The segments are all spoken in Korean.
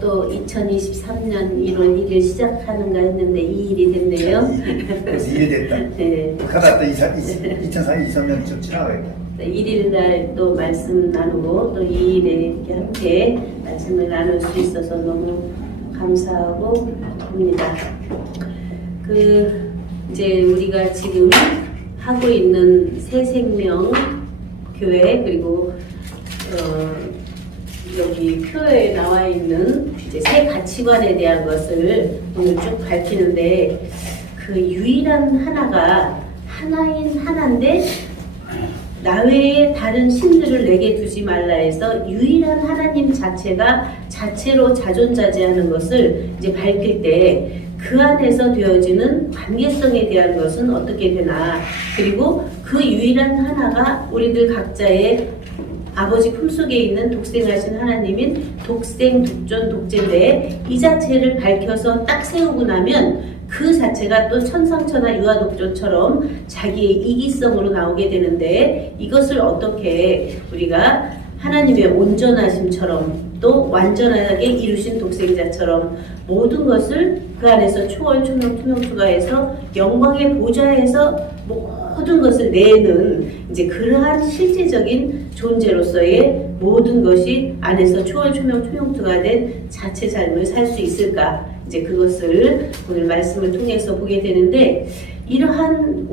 또 2023년 1월 1일 시작하는가 했는데 2일이 됐네요. 그래서 2일 됐다. 네. 가다 또 2023년 좀 지나가겠다. 1일 날 또 말씀 나누고 또 2일에 이렇게 함께 말씀을 나눌 수 있어서 너무 감사하고 합니다. 이제 우리가 지금 하고 있는 새생명 교회 그리고 여기 표에 나와 있는 이제 새 가치관에 대한 것을 오늘 쭉 밝히는데 그 유일한 하나가 하나인 하나인데 나 외에 다른 신들을 내게 두지 말라 해서 유일한 하나님 자체가 자체로 자존자재하는 것을 이제 밝힐 때 그 안에서 되어지는 관계성에 대한 것은 어떻게 되나, 그리고 그 유일한 하나가 우리들 각자의 아버지 품속에 있는 독생하신 하나님인 독생, 독존, 독재인데 이 자체를 밝혀서 딱 세우고 나면 그 자체가 또 천상천하 유아독존처럼 자기의 이기성으로 나오게 되는데, 이것을 어떻게 우리가 하나님의 온전하심처럼 또 완전하게 이루신 독생자처럼 모든 것을 그 안에서 초월, 초명, 투명투가해서 영광의 보좌에서 모든 것을 내는 이제 그러한 실제적인 존재로서의 모든 것이 안에서 초월, 초명, 투명투가된 자체 삶을 살 수 있을까, 이제 그것을 오늘 말씀을 통해서 보게 되는데, 이러한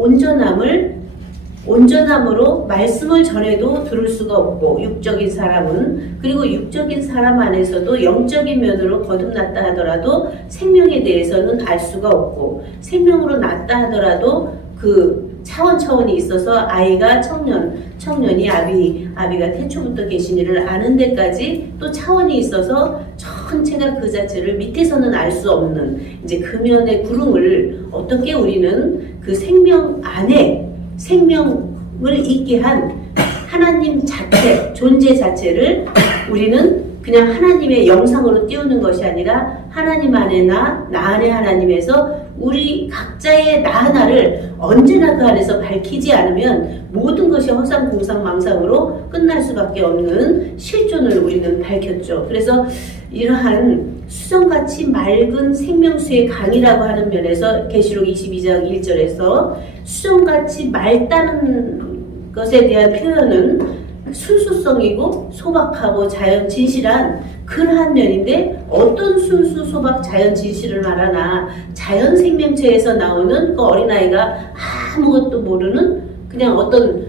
온전함으로 말씀을 전해도 들을 수가 없고, 육적인 사람은, 그리고 육적인 사람 안에서도 영적인 면으로 거듭났다 하더라도 생명에 대해서는 알 수가 없고, 생명으로 났다 하더라도 그 차원이 있어서 아이가 청년이 아비가 태초부터 계신 이를 아는 데까지 또 차원이 있어서 전체가 그 자체를 밑에서는 알 수 없는 이제 그 면의 구름을 어떻게 우리는 그 생명 안에 생명을 있게 한 하나님 자체, 존재 자체를 우리는 그냥 하나님의 영상으로 띄우는 것이 아니라 하나님 안에 나 안에 하나님에서 우리 각자의 나 하나를 언제나 그 안에서 밝히지 않으면 모든 것이 허상공상망상으로 끝날 수밖에 없는 실존을 우리는 밝혔죠. 그래서 이러한 수정같이 맑은 생명수의 강이라고 하는 면에서 계시록 22장 1절에서 수정같이 맑다는 것에 대한 표현은 순수성이고 소박하고 자연 진실한 그러한 면인데, 어떤 순수 소박 자연 진실을 말하나, 자연 생명체에서 나오는 그 어린아이가 아무것도 모르는 그냥 어떤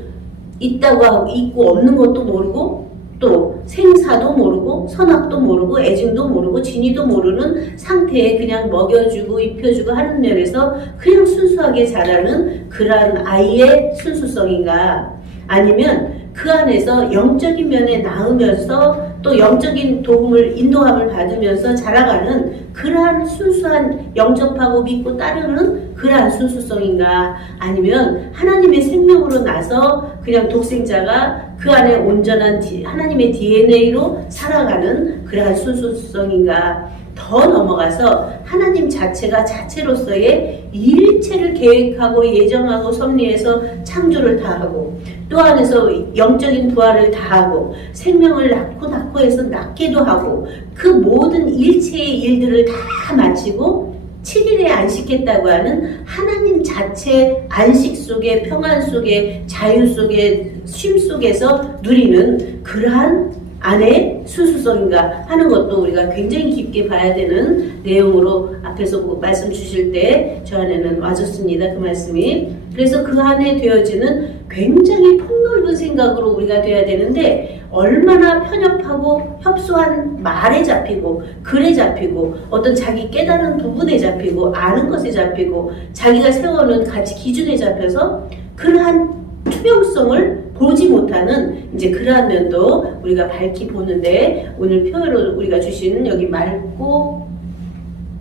있다고 하고 있고 없는 것도 모르고 또 생사도 모르고 선악도 모르고 애증도 모르고 진위도 모르는 상태에 그냥 먹여주고 입혀주고 하는 면에서 그냥 순수하게 자라는 그러한 아이의 순수성인가, 아니면 그 안에서 영적인 면에 나으면서 또 영적인 도움을 인도함을 받으면서 자라가는 그러한 순수한 영접하고 믿고 따르는 그러한 순수성인가, 아니면 하나님의 생명으로 나서 그냥 독생자가 그 안에 온전한 하나님의 DNA로 살아가는 그러한 순수성인가, 더 넘어가서 하나님 자체가 자체로서의 일체를 계획하고 예정하고 섭리해서 창조를 다하고 또 안에서 영적인 부활을 다하고 생명을 낳고 해서 낳게도 하고 그 모든 일체의 일들을 다 마치고 7일에 안식했다고 하는 하나님 자체 안식 속에 평안 속에 자유 속에 쉼 속에서 누리는 그러한 안에 순수성인가 하는 것도 우리가 굉장히 깊게 봐야 되는 내용으로 앞에서 말씀 주실 때 저 안에는 와줬습니다. 그 말씀이. 그래서 그 안에 되어지는 굉장히 폭넓은 생각으로 우리가 돼야 되는데, 얼마나 편협하고 협소한 말에 잡히고 글에 잡히고 어떤 자기 깨달은 부분에 잡히고 아는 것에 잡히고 자기가 세워놓은 가치 기준에 잡혀서 그러한 투명성을 보지 못하는 이제 그러한 면도 우리가 밝히 보는데, 오늘 표현으로 우리가 주시는 여기 맑고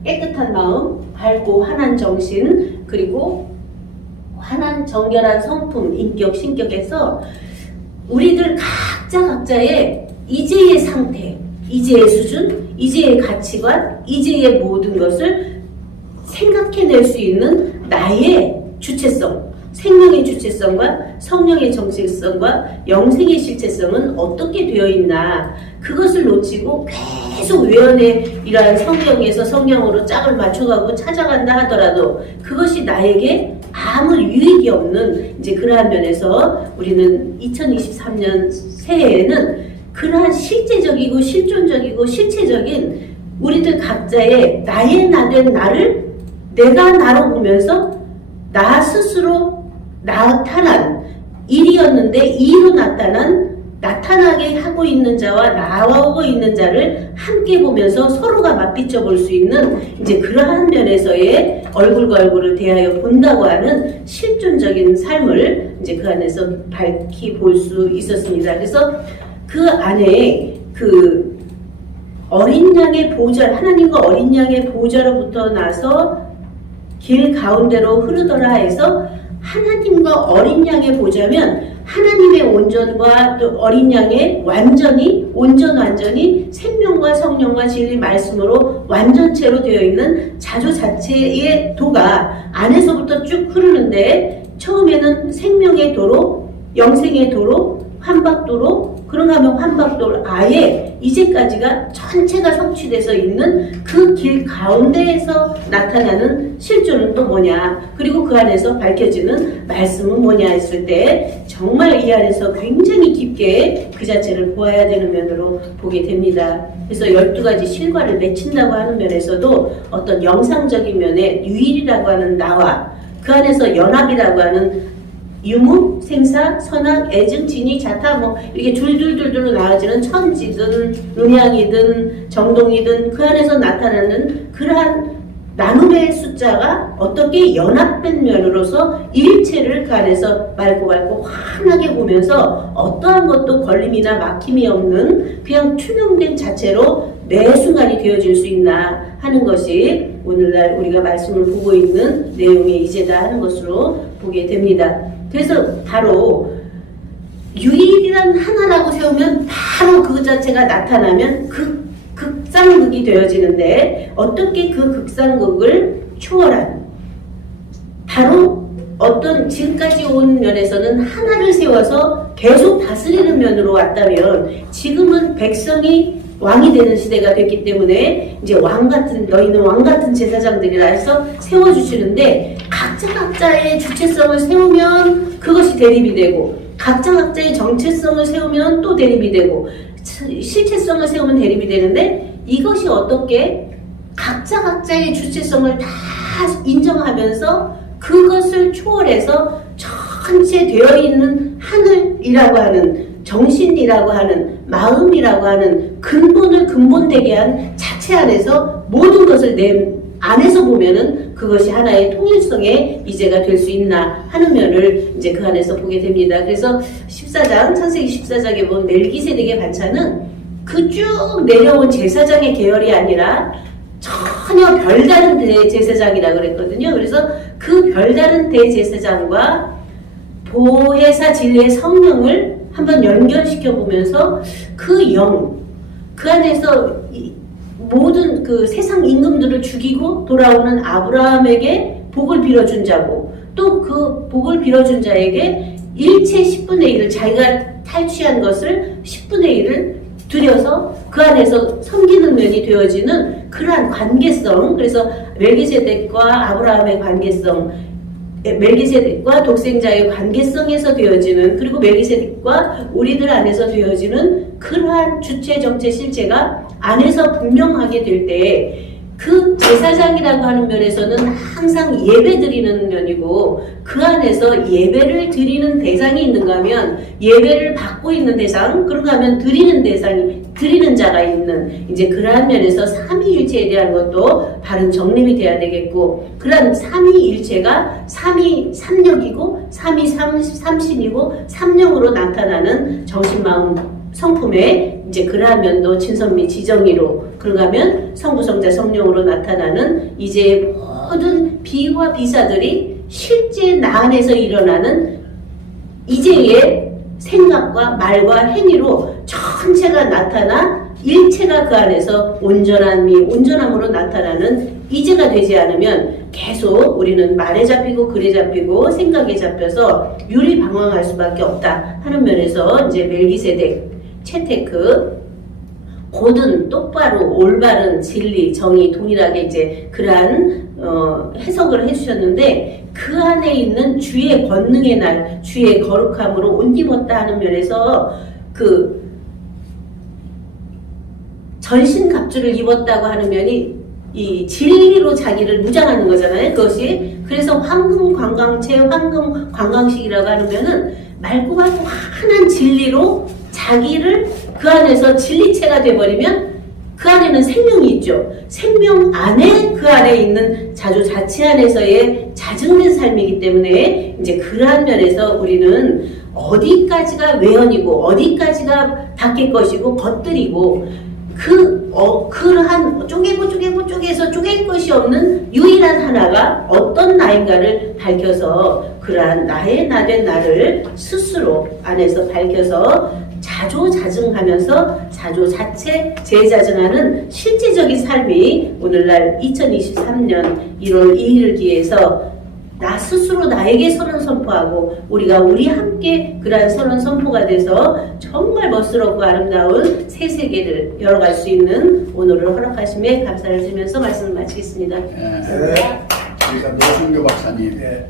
깨끗한 마음, 밝고 환한 정신, 그리고 환한 정결한 성품, 인격, 신격에서 우리들 각자의 이제의 상태, 이제의 수준, 이제의 가치관, 이제의 모든 것을 생각해낼 수 있는 나의 주체성, 생명의 주체성과 성령의 정체성과 영생의 실체성은 어떻게 되어 있나, 그것을 놓치고 계속 외연의 이러한 성경에서 성경으로 짝을 맞춰가고 찾아간다 하더라도 그것이 나에게 아무 유익이 없는 이제 그러한 면에서 우리는 2023년 새해에는 그러한 실제적이고 실존적이고 실체적인 우리들 각자의 나의 나된 나를 내가 나로 보면서 나 스스로 나타난 일이었는데 이로 나타나게 하고 있는 자와 나오고 있는 자를 함께 보면서 서로가 맞비춰 볼 수 있는 이제 그러한 면에서의 얼굴과 얼굴을 대하여 본다고 하는 실존적인 삶을 이제 그 안에서 밝히 볼 수 있었습니다. 그래서 그 안에 그 어린 양의 보좌, 하나님과 어린 양의 보좌로부터 나서 길 가운데로 흐르더라 해서 하나님과 어린 양의 보좌면 하나님의 온전과 또 어린 양의 완전히 온전히 생명과 성령과 진리 말씀으로 완전체로 되어 있는 자주 자체의 도가 안에서부터 쭉 흐르는데 처음에는 생명의 도로, 영생의 도로, 환박도로, 그런가 하면 환박도로 아예 이제까지가 전체가 성취돼서 있는 그 길 가운데에서 나타나는 실존은 또 뭐냐, 그리고 그 안에서 밝혀지는 말씀은 뭐냐 했을 때 정말 이 안에서 굉장히 깊게 그 자체를 보아야 되는 면으로 보게 됩니다. 그래서 12가지 실과를 맺힌다고 하는 면에서도 어떤 영상적인 면에 유일이라고 하는 나와 그 안에서 연합이라고 하는 유무, 생사, 선악, 애증, 진이, 자타 뭐 이렇게 줄줄줄줄로 나와지는 천지든 음양이든 정동이든 그 안에서 나타나는 그러한 나눔의 숫자가 어떻게 연합된 면으로서 일체를 그 안에서 맑고 환하게 보면서 어떠한 것도 걸림이나 막힘이 없는 그냥 투명된 자체로 매 순간이 되어질 수 있나 하는 것이 오늘날 우리가 말씀을 보고 있는 내용의 이제다 하는 것으로 보게 됩니다. 그래서 바로 유일이란 하나라고 세우면 바로 그 자체가 나타나면 극상극이 되어지는데 어떻게 그 극상극을 초월한 바로 어떤 지금까지 온 면에서는 하나를 세워서 계속 다스리는 면으로 왔다면 지금은 백성이 왕이 되는 시대가 됐기 때문에 이제 너희는 왕같은 제사장들이라 해서 세워주시는데 각자의 주체성을 세우면 그것이 대립이 되고 각자의 정체성을 세우면 또 대립이 되고 실체성을 세우면 대립이 되는데 이것이 어떻게 각자의 주체성을 다 인정하면서 그것을 초월해서 전체 되어 있는 하늘이라고 하는 정신이라고 하는 마음이라고 하는 근본되게 한 자체 안에서 모든 것을 내 안에서 보면은 그것이 하나의 통일성의 이제가 될 수 있나 하는 면을 이제 그 안에서 보게 됩니다. 그래서 14장, 창세기 14장에 보면 멜기세덱의 반차는 그 쭉 내려온 제사장의 계열이 아니라 전혀 별다른 대제사장이라 그랬거든요. 그래서 그 별다른 대제사장과 보혜사 진리의 성령을 한번 연결시켜 보면서 그 안에서 모든 그 세상 임금들을 죽이고 돌아오는 아브라함에게 복을 빌어준 자고 또 그 복을 빌어준 자에게 일체 10분의 1을 자기가 탈취한 것을 10분의 1을 들여서 그 안에서 섬기는 면이 되어지는 그러한 관계성. 그래서 멜기세덱과 아브라함의 관계성, 멜기세덱과 독생자의 관계성에서 되어지는, 그리고 멜기세덱과 우리들 안에서 되어지는 그러한 주체, 정체, 실체가 안에서 분명하게 될 때 그 제사장이라고 하는 면에서는 항상 예배 드리는 면이고 그 안에서 예배를 드리는 대상이 있는가 하면 예배를 받고 있는 대상, 그런가 하면 드리는 자가 있는 이제 그러한 면에서 삼위일체에 대한 것도 바른 정립이 돼야 되겠고, 그러한 삼위일체가 삼위 삼력이고 삼위 삼신이고 삼령으로 나타나는 정신마음 성품에 이제 그러한 면도 친선미 지정의로, 그런가 하면 성부 성자 성령으로 나타나는 이제 모든 비유와 비사들이 실제 나 안에서 일어나는 이제의 생각과 말과 행위로 전체가 나타나 일체가 그 안에서 온전함으로 나타나는 이제가 되지 않으면 계속 우리는 말에 잡히고 글에 잡히고 생각에 잡혀서 유리방황할 수밖에 없다 하는 면에서 이제 멜기세덱, 채테크, 고든 똑바로 올바른 진리, 정의 동일하게 이제 그러한 해석을 해주셨는데 그 안에 있는 주의 권능의 날, 주의 거룩함으로 옷 입었다 하는 면에서 그 전신갑주를 입었다고 하는 면이 이 진리로 자기를 무장하는 거잖아요. 그것이 그래서 황금 관광체, 황금 관광식이라고 하는 면은 맑고 밝고 환한 진리로 자기를 그 안에서 진리체가 돼버리면 그 안에는 생명이 있죠. 생명 안에 그 안에 있는 자주 자체 안에서의 자증된 삶이기 때문에 이제 그러한 면에서 우리는 어디까지가 외연이고 어디까지가 밖의 것이고 겉들이고 그러한 쪼개서 쪼갤 것이 없는 유일한 하나가 어떤 나인가를 밝혀서 그러한 나의 나된 나를 스스로 안에서 밝혀서 자조자증하면서 자조자체 재자증하는 실제적인 삶이 오늘날 2023년 1월 2일을 기해서 나 스스로 나에게 선언 선포하고 우리가 우리 함께 그러한 선언 선포가 돼서 정말 멋스럽고 아름다운 새 세계를 열어갈 수 있는 오늘을 허락하심에 감사를 드리면서 말씀을 마치겠습니다. 네. 우리가 노승교 박사님 네.